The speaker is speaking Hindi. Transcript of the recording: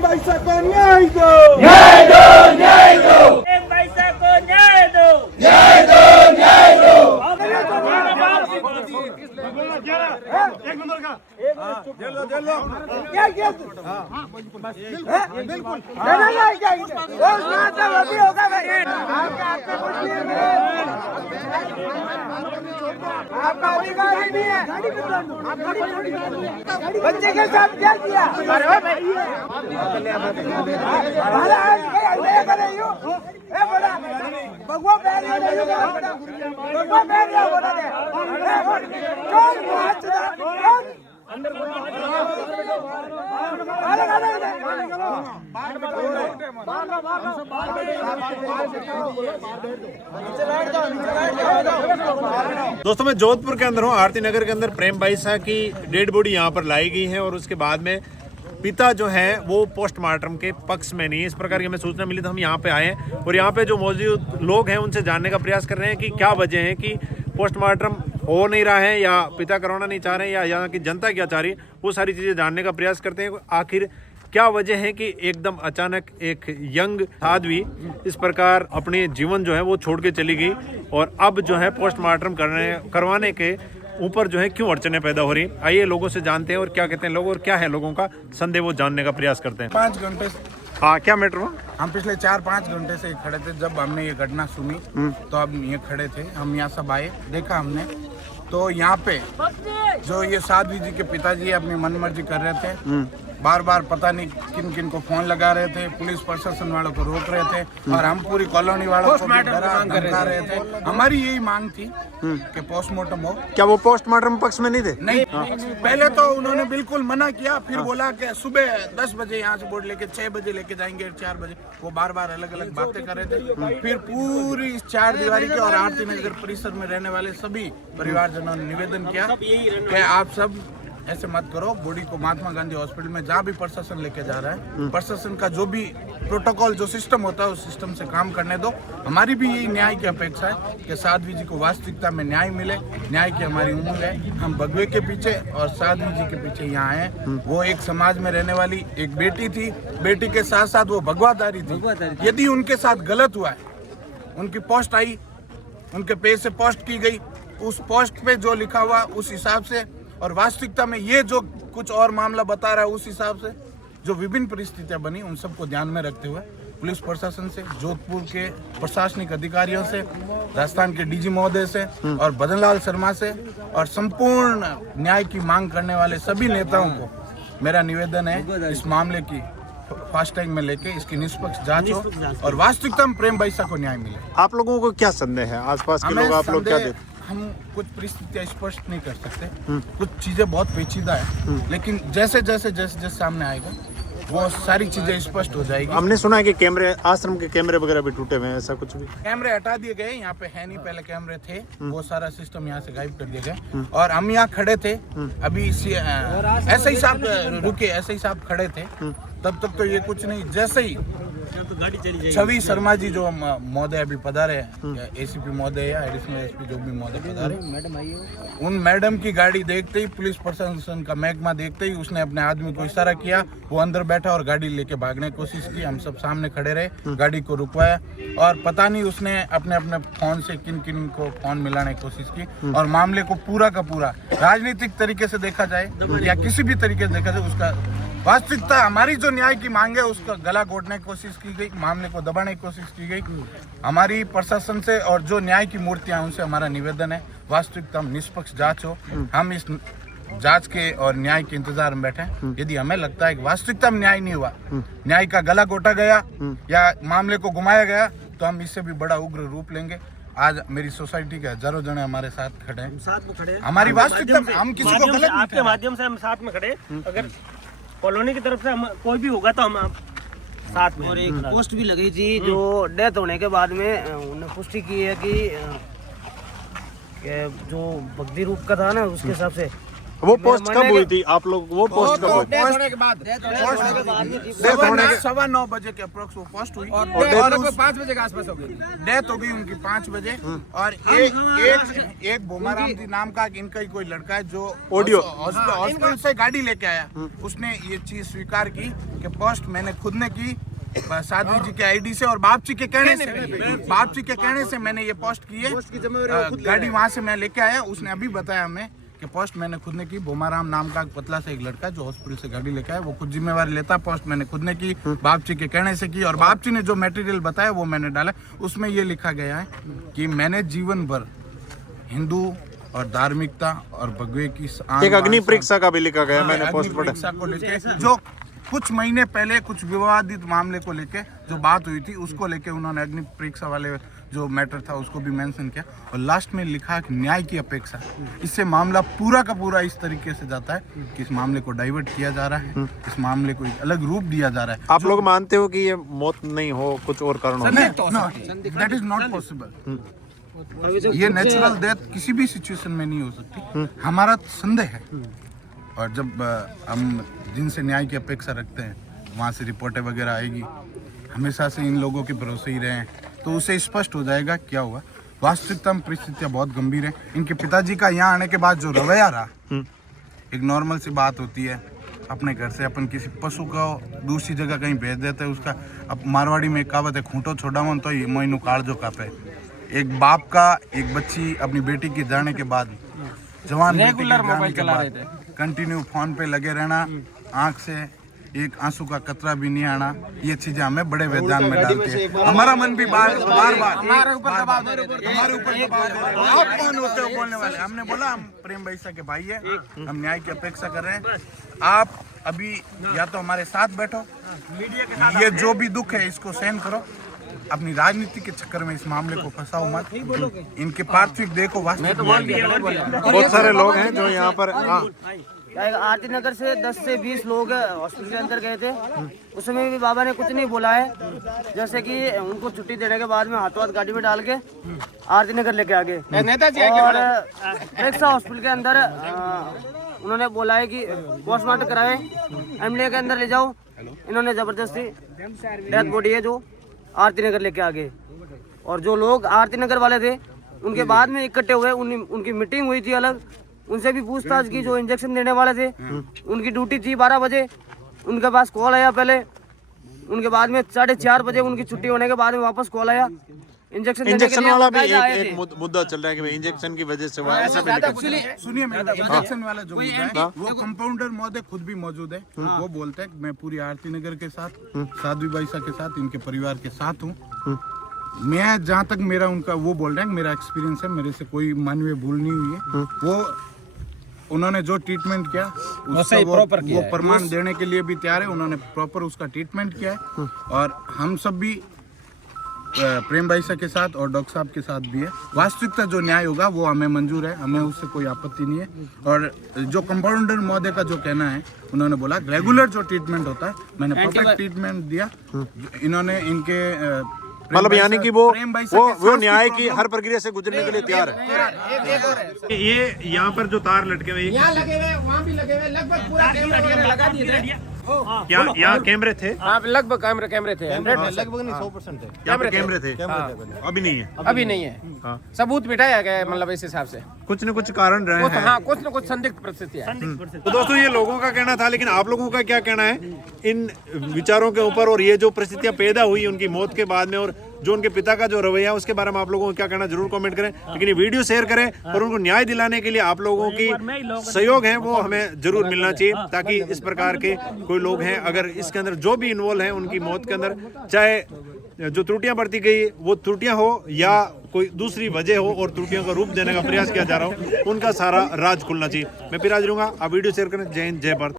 प्रेम भाईसा को न्याय दो, न्याय दो, न्याय दो, प्रेम भाईसा को न्याय दो, न्याय दो, न्याय दो। आपका अधिकार ही नहीं है। बच्चे के साथ क्या किया? भगवा दोस्तों मैं जोधपुर के अंदर हूँ, आरती नगर के अंदर प्रेम भाईसा की डेड बॉडी यहाँ पर लाई गई है और उसके बाद में पिता जो है वो पोस्टमार्टम के पक्ष में नहीं है। इस प्रकार की हमें सूचना मिली तो हम यहाँ पे आए हैं और यहाँ पे जो मौजूद लोग हैं उनसे जानने का प्रयास कर रहे हैं कि क्या वजह है कि पोस्टमार्टम हो नहीं रहा है या पिता करवाना नहीं चाह रहे हैं या यहाँ की जनता क्या चाह रही है। वो सारी चीज़ें जानने का प्रयास करते हैं। आखिर क्या वजह है कि एकदम अचानक एक यंग साध्वी इस प्रकार अपने जीवन जो है वो छोड़ के चली गई और अब जो है पोस्टमार्टम करवाने के ऊपर जो है क्यों अड़चने पैदा हो रही हैं। आइए लोगों से जानते हैं और क्या कहते हैं लोग और क्या है लोगों का संदेह वो जानने का प्रयास करते हैं। 5 घंटे हाँ, क्या मैटर हुआ? हम पिछले 4-5 घंटे से खड़े थे। जब हमने ये घटना सुनी तो हम ये खड़े थे, हम यहाँ सब आए, देखा हमने तो यहाँ पे जो ये साध्वी जी के पिताजी अपनी मनमर्जी कर रहे थे। बार बार पता नहीं किन किन को फोन लगा रहे थे, पुलिस प्रशासन वालों को रोक रहे थे और हम पूरी कॉलोनी वालों को डरा धमका रहे थे। हमारी यही मांग थी कि पोस्टमार्टम हो। क्या वो पोस्टमार्टम पक्ष में नहीं थे? नहीं, पहले तो उन्होंने बिल्कुल मना किया, फिर बोला कि सुबह 10 बजे यहाँ से बोर्ड लेके 6 बजे लेके जाएंगे, 4 बजे। वो बार बार अलग अलग बातें कर रहे थे। फिर पूरी इस 4 दीवारी के और आरती नगर परिसर में रहने वाले सभी परिवारजनों ने निवेदन किया कि आप सब ऐसे मत करो, बॉडी को महात्मा गांधी हॉस्पिटल में जहाँ भी प्रशासन लेके जा रहा है, प्रशासन का जो भी प्रोटोकॉल जो सिस्टम होता है उस सिस्टम से काम करने दो। हमारी भी यही न्याय की अपेक्षा है कि साध्वी जी को वास्तविकता में न्याय मिले। न्याय की हमारी उम्मीद है। हम भगवे के पीछे और साध्वी जी के पीछे यहाँ आए। वो एक समाज में रहने वाली एक बेटी थी, बेटी के साथ साथ वो भगवाधारी थी। यदि उनके साथ गलत हुआ है, उनकी पोस्ट आई, उनके पेज से पोस्ट की गई, उस पोस्ट पे जो लिखा हुआ उस हिसाब से और वास्तविकता में ये जो कुछ और मामला बता रहा है उस हिसाब से जो विभिन्न परिस्थितियां बनी उन सबको ध्यान में रखते हुए पुलिस प्रशासन से, जोधपुर के प्रशासनिक अधिकारियों से, राजस्थान के डीजी महोदय से और बदनलाल शर्मा से और संपूर्ण न्याय की मांग करने वाले सभी नेताओं को मेरा निवेदन है इस मामले की फास्ट ट्रैक में लेके इसकी निष्पक्ष जांच हो और वास्तविकता में प्रेम भाईसा को न्याय मिले। आप लोगों को क्या संदेह है? आसपास के लोग आप लोग क्या देते? हम कुछ परिस्थितियां स्पष्ट नहीं कर सकते, कुछ चीजें बहुत पेचीदा है, लेकिन जैसे जैसे जैसे जैसे सामने आएगा वो सारी चीजें स्पष्ट हो जाएगी। हमने सुना है कि कैमरे, आश्रम के कैमरे वगैरह भी टूटे हुए हैं, ऐसा कुछ भी? कैमरे हटा दिए गए, यहाँ पे है नहीं, पहले कैमरे थे, वो सारा सिस्टम यहाँ से गायब कर दिए गए और हम यहाँ खड़े थे अभी ऐसे ही साहब रुके, ऐसे ही साहब खड़े थे तब तक तो ये कुछ नहीं। जैसे ही छवि शर्मा जी जो महोदय अभी पधारे हैं, एसीपी महोदय या एडिशनल एसपी जो भी महोदय पधारे, उन मैडम की गाड़ी देखते ही, पुलिस प्रशासन का महकमा देखते ही उसने अपने आदमी को इशारा किया, वो अंदर बैठा और गाड़ी लेके भागने की कोशिश की। हम सब सामने खड़े रहे, गाड़ी को रुकवाया और पता नहीं उसने अपने अपने फोन से किन किन को फोन मिलाने की कोशिश की और मामले को पूरा का पूरा राजनीतिक तरीके से देखा जाए या किसी भी तरीके से देखा जाए, उसका वास्तविकता हमारी जो न्याय की मांग है उसका गला घोटने की कोशिश की गई, मामले को दबाने की कोशिश की गई। हमारी प्रशासन से और जो न्याय की मूर्तियां उनसे हमारा निवेदन है वास्तविकता में निष्पक्ष जांच हो। हम इस जांच के और न्याय के इंतजार में बैठे हैं। यदि हमें लगता है कि वास्तविकता में न्याय नहीं हुआ, न्याय का गला घोटा गया या मामले को घुमाया गया, तो हम इससे भी बड़ा उग्र रूप लेंगे। आज मेरी सोसाइटी के हजारों जने हमारे साथ खड़े हैं, साथ में खड़े। हमारी वास्तविकता हम किसी को गलत नहीं आपके माध्यम से हम साथ में खड़े। अगर कॉलोनी की तरफ से हम कोई भी होगा तो हम साथ में। और एक पोस्ट भी लगी थी जो डेथ होने के बाद में उन्होंने पुष्टि की है कि जो भक्ति रूप का था ना उसके हिसाब से वो पोस्ट कब हुई थी आप लोग, वो पोस्ट कब हुई? पोस्ट होने के बाद डेथ होने के 9:15 बजे के अप्रोक्स वो पोस्ट हुई और और 5 बजे के आसपास हो गई। डेथ हो गई उनकी 5 बजे। और एक बोमाराम जी नाम का इनका ही कोई लड़का है जो ऑडियो हॉस्पिटल से गाड़ी लेके आया, उसने ये चीज स्वीकार की कि पोस्ट मैंने खुद ने की साध्वी जी के आईडी से और बाप जी के कहने से मैंने ये पोस्ट की है। गाड़ी वहां से मैं लेके आया, उसने अभी बताया हमें कि पोस्ट मैंने खुद ने की। बोमाराम नाम का पतला से एक लड़का जो हॉस्पिटल से गाड़ी लेके आया, वो खुद जिम्मेवारी लेता, पोस्ट मैंने खुद ने की, बाप जी के कहने से की। और बाप जी ने जो मटेरियल बताया वो मैंने डाला। उसमें ये लिखा गया है कि मैंने जीवन भर हिंदू और धार्मिकता और भगवे की एक अग्नि परीक्षा का भी लिखा गया, मैंने पोस्ट पढ़ा। परीक्षा को लेके जो कुछ महीने पहले कुछ विवादित मामले को लेके जो बात हुई थी, उसको लेके उन्होंने अग्नि परीक्षा वाले जो मैटर था उसको भी मेंशन किया। और लास्ट में लिखा कि न्याय की अपेक्षा। इससे मामला पूरा का पूरा इस तरीके से जाता है कि इस मामले को डाइवर्ट किया जा रहा है, इस मामले को एक अलग रूप दिया जा रहा है। आप लोग मानते हो कि ये मौत नहीं हो, कुछ और कारण हो? That is not possible. ये नेचुरल डेथ किसी भी सिचुएशन में नहीं हो सकती, हमारा संदेह है। और जब हम जिनसे न्याय की अपेक्षा रखते हैं वहाँ से रिपोर्टें वगैरह आएगी, हमेशा से इन लोगों के भरोसे ही रहे हैं, तो उससे स्पष्ट हो जाएगा क्या हुआ। वास्तविकता में परिस्थितियाँ बहुत गंभीर हैं। इनके पिताजी का यहाँ आने के बाद जो रवैया रहा, एक नॉर्मल सी बात होती है, अपने घर से अपन किसी पशु को दूसरी जगह कहीं भेज देते हैं, उसका अब मारवाड़ी में एक कहावत है, खूंटो छोड़ा मन तो मोइनू कालजो कापे। एक बाप का एक बच्ची अपनी बेटी के जाने के बाद, जवान बेटी के जाने के बाद कंटिन्यू फोन पे लगे रहना, आंख से एक आंसू का कतरा भी नहीं आना, ये चीजें हमें बड़े वेदान में डालती है। हमारा मन भी बार बार हमारे ऊपर दबाव दे रहे हैं। आप कौन होते हो बोलने वाले? हमने बोला हम प्रेम बैसा के भाई है, हम न्याय की अपेक्षा कर रहे हैं। आप अभी या तो हमारे साथ बैठो, ये जो भी दुख है इसको सहन करो, अपनी राजनीति के चक्कर में इस मामले को फंसाओ मत। इनके पार्थिव देह को वास्तविक बहुत सारे लोग हैं जो यहाँ पर आरती नगर से 10 से 20 लोग हॉस्पिटल के अंदर गए थे, उसमें भी बाबा ने कुछ नहीं बोला है। जैसे कि उनको छुट्टी देने के बाद में हाथों हाथ गाड़ी में डाल के आरती नगर लेके आ गए। और रेक्सा हॉस्पिटल के अंदर उन्होंने बोला है कि पोस्टमार्टम कराए, एमडीए के अंदर ले जाओ। इन्होंने जबरदस्ती डेथ बॉडी है जो आरती नगर लेके आ गए। और जो लोग आरती नगर वाले थे उनके बाद में इकट्ठे हुए, उनकी मीटिंग हुई थी अलग, उनसे भी पूछताछ की। जो इंजेक्शन देने वाले थे उनकी ड्यूटी थी 12 बजे, उनके पास कॉल आया पहले, उनके बाद में 4:30 बजे उनकी छुट्टी होने के बाद में वापस कॉल आया इंजेक्शन वाला भी एक मुद्दा चल रहा है कि इंजेक्शन की वजह से ऐसा भी। सुनिए, इंजेक्शन वाला जो मुद्दा है वो कंपाउंडर महोदय खुद भी मौजूद है। वो बोलते हैं मैं पूरी आरती नगर के साथ, साध्वी बाईसा के साथ, इनके परिवार के साथ हूँ। मैं जहाँ तक मेरा उनका वो बोल रहे हैं, मेरा एक्सपीरियंस है, मेरे से कोई मानवीय भूल नहीं हुई है। वो उन्होंने जो ट्रीटमेंट किया उसका वो प्रमाण देने के लिए भी तैयार है। उन्होंने प्रॉपर उसका ट्रीटमेंट किया है। और हम सब भी प्रेम बाईसा के साथ और डॉक्टर साहब के साथ भी है। वास्तविकता जो न्याय होगा वो हमें मंजूर है, हमें उससे कोई आपत्ति नहीं है। और जो कंपाउंडर महोदय का जो कहना है, उन्होंने बोला रेगुलर जो ट्रीटमेंट होता है मैंने परफेक्ट ट्रीटमेंट दिया। इन्होंने इनके मतलब यानी कि वो न्याय की हर प्रक्रिया से गुजरने के लिए तैयार है। ये यहाँ पर जो तार लटके हुए यहाँ लगे हुए, वहाँ भी लगे हुए, लगभग पूरा कैमरा लगा दिए थे। क्या यहाँ कैमरे थे? हाँ, लगभग कैमरे थे। लगभग नहीं 100% है। कैमरे थे, अभी नहीं है। अभी नहीं है। हाँ। सबूत बिठाया गया मतलब इस हिसाब से कुछ न कुछ कारण रहे हैं। हाँ, कुछ न कुछ संदिग्ध परिस्थितियाँ। तो दोस्तों ये लोगों का कहना था, लेकिन आप लोगों का क्या कहना है इन विचारों के ऊपर, और ये जो परिस्थितियां पैदा हुई उनकी मौत के बाद में, और जो उनके पिता का जो रवैया उसके बारे में आप लोगों को क्या कहना, जरूर कमेंट करें। लेकिन ये वीडियो शेयर करें और उनको न्याय दिलाने के लिए आप लोगों की सहयोग है वो हमें जरूर मिलना चाहिए, ताकि इस प्रकार के कोई लोग हैं अगर इसके अंदर जो भी इन्वॉल्व हैं उनकी मौत के अंदर, चाहे जो त्रुटियां बरती गई वो त्रुटियां हो या कोई दूसरी वजह हो और त्रुटियों का रूप देने का प्रयास किया जा रहा हो, उनका सारा राज खुलना चाहिए। मैं फिर आज रहूंगा, आप वीडियो शेयर करें। जय हिंद, जय भारत।